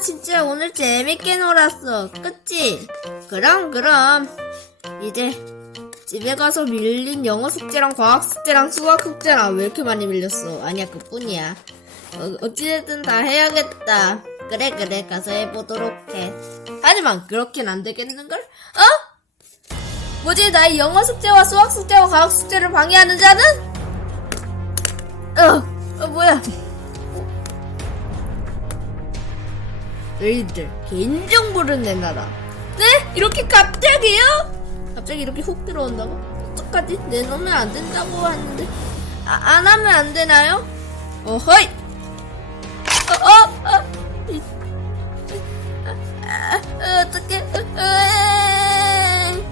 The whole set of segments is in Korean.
진짜 오늘 재밌게 놀았어. 그치? 그럼, 그럼. 이제 집에 가서 밀린 영어 숙제랑 과학 숙제랑 수학 숙제랑 왜 이렇게 많이 밀렸어? 아니야, 그뿐이야. 어, 어찌됐든 다 해야겠다. 그래, 그래, 가서 해보도록 해. 하지만 그렇게는 안 되겠는걸? 어? 뭐지, 나의 영어 숙제와 수학 숙제와 과학 숙제를 방해하는 자는? 어, 어 뭐야. 너희들 개인정보를 내놔라. 네? 이렇게 갑자기요? 갑자기 이렇게 훅 들어온다고? 어떡하지? 내놓으면 안 된다고 하는데 아, 안 하면 안 되나요? 어허이! 어, 어, 어. 이- 아, 아, 어떡해. 으,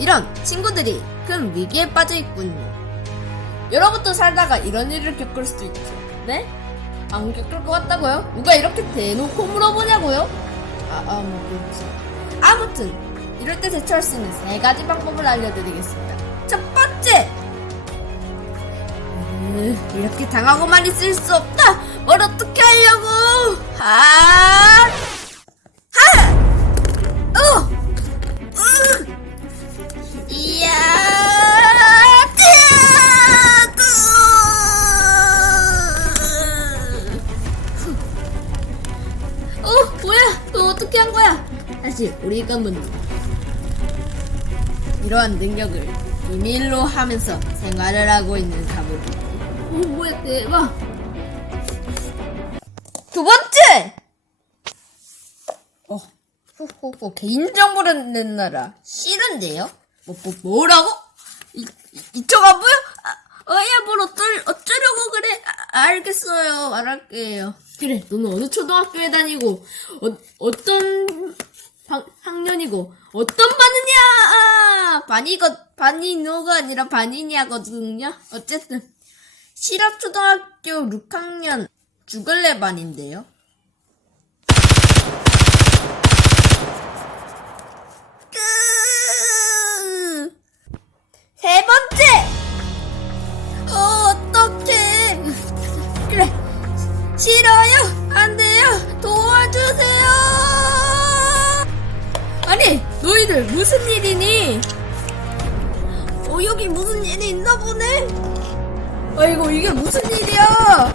이런 친구들이 큰 위기에 빠져 있군요. 여러분도 살다가 이런 일을 겪을 수도 있죠. 네? 안 겪을 것 같다고요? 누가 이렇게 대놓고 물어보냐고요? 아, 아, 뭐. 아무튼, 이럴 때 대처할 수 있는 세 가지 방법을 알려드리겠습니다. 첫 번째! 으, 이렇게 당하고만 있을 수 없다! 뭘 어떻게 하려고! 아! 한 거야? 사실 우리가 묻는 이러한 능력을 비밀로 하면서 생활을 하고 있는 사람들. 오, 뭐야, 대박. 두 번째! 어, 호호호, 개인정보를 낸 나라. 싫은데요? 뭐, 뭐, 뭐라고? 이, 이, 이쪽 안 보여? 아, 어야, 뭘 그래? 아, 알겠어요. 말할게요. 그래, 너는 어느 초등학교에 다니고, 어, 어떤 학, 학년이고, 어떤 반이냐! 아, 반이 거, 반이 노가 아니라 반이냐거든요? 어쨌든, 실업 초등학교 6학년 죽을래 반인데요. 끝! 세 번째! 싫어요. 안 돼요. 도와주세요. 아니, 너희들 무슨 일이니? 어, 여기 무슨 일이 있나 보네? 아이고, 이게 무슨 일이야?